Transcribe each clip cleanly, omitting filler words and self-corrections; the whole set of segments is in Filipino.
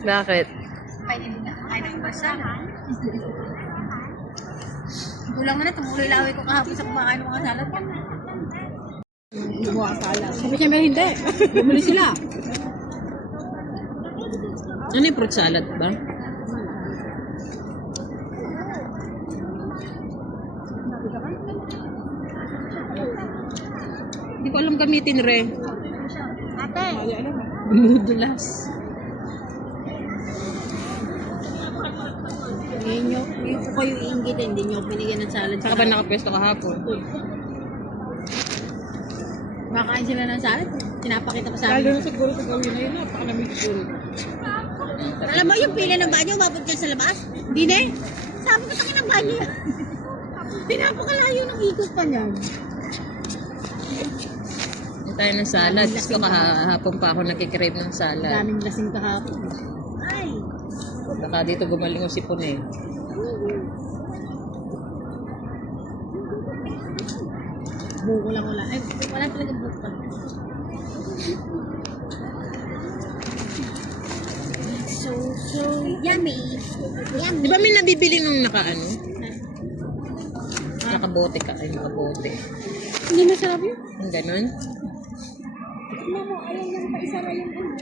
Bakit? Ay, basa. Kulang na tumuloy laway ko kahapon sa kumakain ng mga salad. Gumawa salad. Sabi niya may hindi. Bumili sila. Ano yung fruit salad ba? Hindi ko alam gamitin, Re. Ate. Bumudulas. Yung ko yung inggit, hindi nyo pinigyan ng salad. Saka ba nakapwesto kahapon? Makain sila ng salad. Pinapakita pa sa Lalo amin. na siguro sa gawin na yun, napakalamig siguro. Alam mo yung pila ng banyo, umabot dyan sa labas? Hindi na eh. Sabi ko takin ng banyo. Pinapakalayo ng ikot pa niyan. Hindi tayo ng salad. Gusto kahapon pa ako nakikrave ng salad. Daming lasing kahapon. Ay. Baka dito gumaling yung sipon eh. Buko lang wala. Ay, wala talaga buko. So yummy. Yummy. Di ba may nabibili nung nakaano? Nakabote ka. Ay, nakabote. Hindi masarap yun. Yung ganon? Mamo, ayan yung paisara yung ano.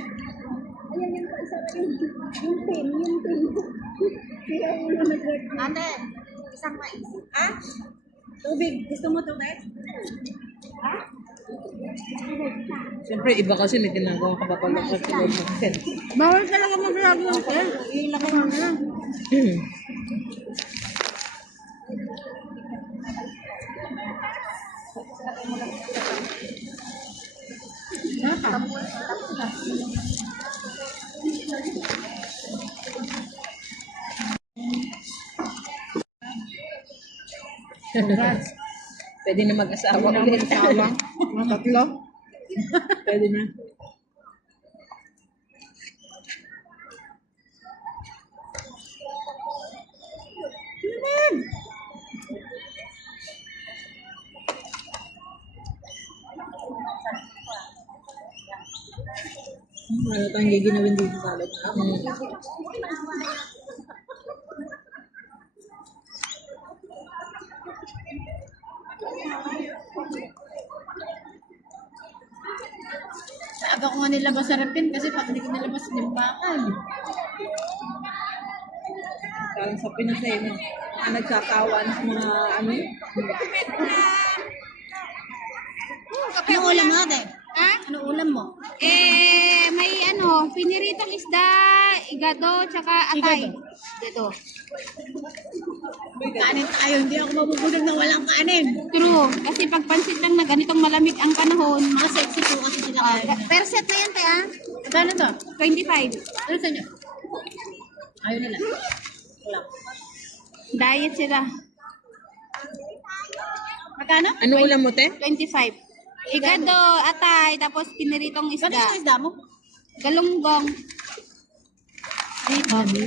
Ayan yung paisara yung pin. Kaya yung nag-work. Ate, isang mais. Ha? Tubig. Gusto mo tubig? Ha? Siyempre, iba kasi may ginagawa kapapalag sa tulog ng sen. Bawal talaga maglagi ng pen. Ilagay mo na lang. Pwede na mag-asawa ulit. Mga tatlo. Pwede na. Ano tayong giginawin dito sa salad? Aga ko nga nilabas sa repin kasi pag hindi ko nilabas nimbakan. Parang sa Pinas eh, mga nagsasawan sa mga ano eh. Anong ulam mo ate? Ha? Anong ulam mo? May ano, piniritong isda, igado, tsaka atay. Igado. Kanin tayo, hindi ako mabubusog na walang kanin. True. Kasi pag pansit lang na ganitong malamig ang panahon, Mga sexy po kasi sila kanin. per set na yan, kaya Magkano to? 25. Ano sa inyo? Ayaw nila. Wala. Diet sila. Magkano? Ano ulam mo, te? 25. Igado, atay, tapos piniritong Gano'n isda. yung isda mo? Galunggong. Ay, babi.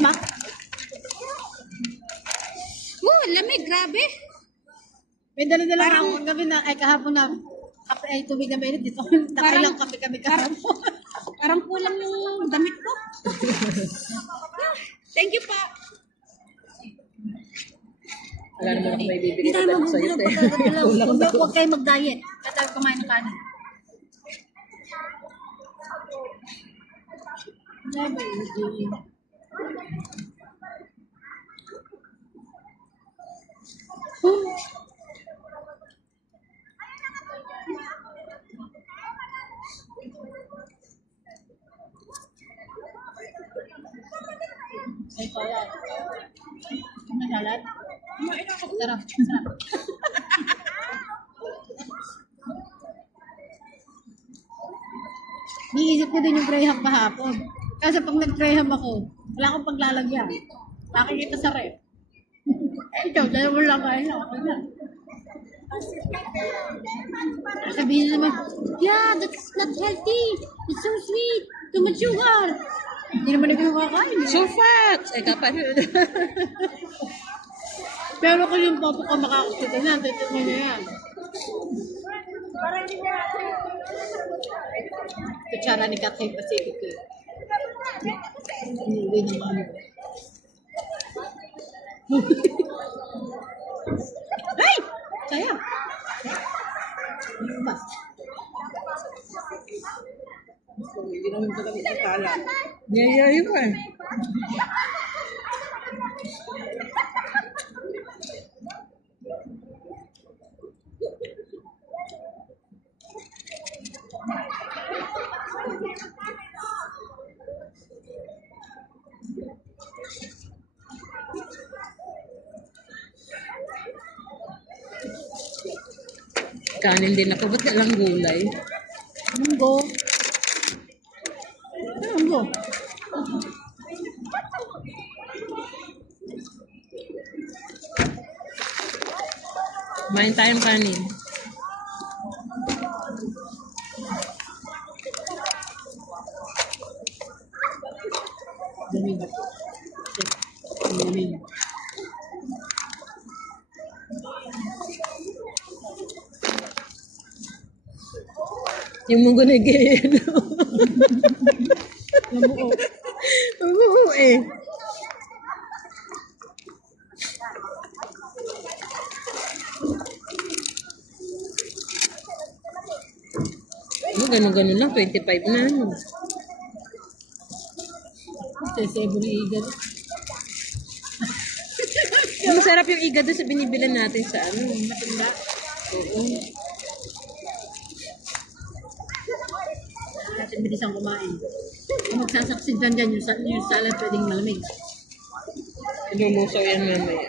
Ma? Lamig, grabe. May dala-dala ako kagabi na, ay kahapon na, kape, ay tubig na mainit dito. Nakailang kape kami kahapon. Parang kulang yung damit ko. Thank you pa. Wala naman ako may bibili Hindi tayo na sa'yo, mabubulog te. pag kagalaw. Huwag kayo mag-diet. Kaya tayo kumain ng kanin. Ay, salad. Ano salad? Sarap. Sarap. Niisip ko din yung graham kahapon. Kasi pag nag-graham ako, wala akong paglalagyan. Nakikita sa ref. Eh, ikaw, dalawa lang kayo na. Okay na. Sabihin naman, yeah, that's not healthy. It's so sweet. Too much sugar. Hindi naman ikaw kakain. So fat! Eh, kapag... Pero kung yung papa ko makakakita na, titignan niya yan. Kutsara ni Catherine Pacific eh. Inuwi ng mami ko. Ay! Sayang! Bas. Hindi naman ito kami ikala. Yayayin ko eh. Kanin din ako. Ba't lang gulay? Munggo. Munggo. Kumain tayong kanin. Dami ba? Dami. Yung munggo na ganyan. Nabuo. Oo eh. Ganun-ganun lang. 25 na. Sesebory igat. Masarap yung iga doon sa binibilan natin sa ano. Matinda. Oo. Natin bilisang kumain. Kung magsasaksid dyan yung salad pwedeng malamig. Lulusaw yan mamaya.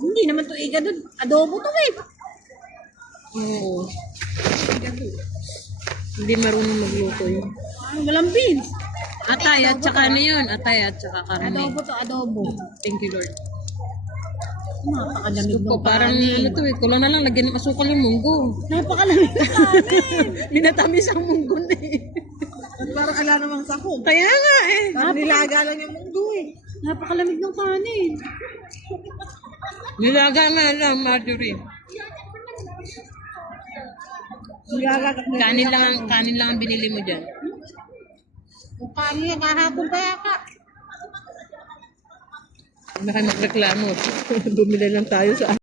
Hindi naman to iga doon. Adobo to eh. Oo. Hindi marunong magluto yun. Walang beans. Atay at saka ano yun? Atay at saka karne. Adobo to adobo. Thank you, Lord. Napakalamig Gusto ko, ng parang kanin. ano to eh. Kulang na lang, lagyan ng asukal yung munggo. Napakalamig ng kanin. Minatamis ang munggo na eh. Parang ala namang sakog. Kaya nga eh. Parang nilaga lang yung mundo eh. Napakalamig ng kanin. Nilaga nga lang, Marjorie. Kanin lang ang binili mo dyan. Yung kanin niya kahapon pa yaka. Baka magreklamo. Bumili lang tayo sa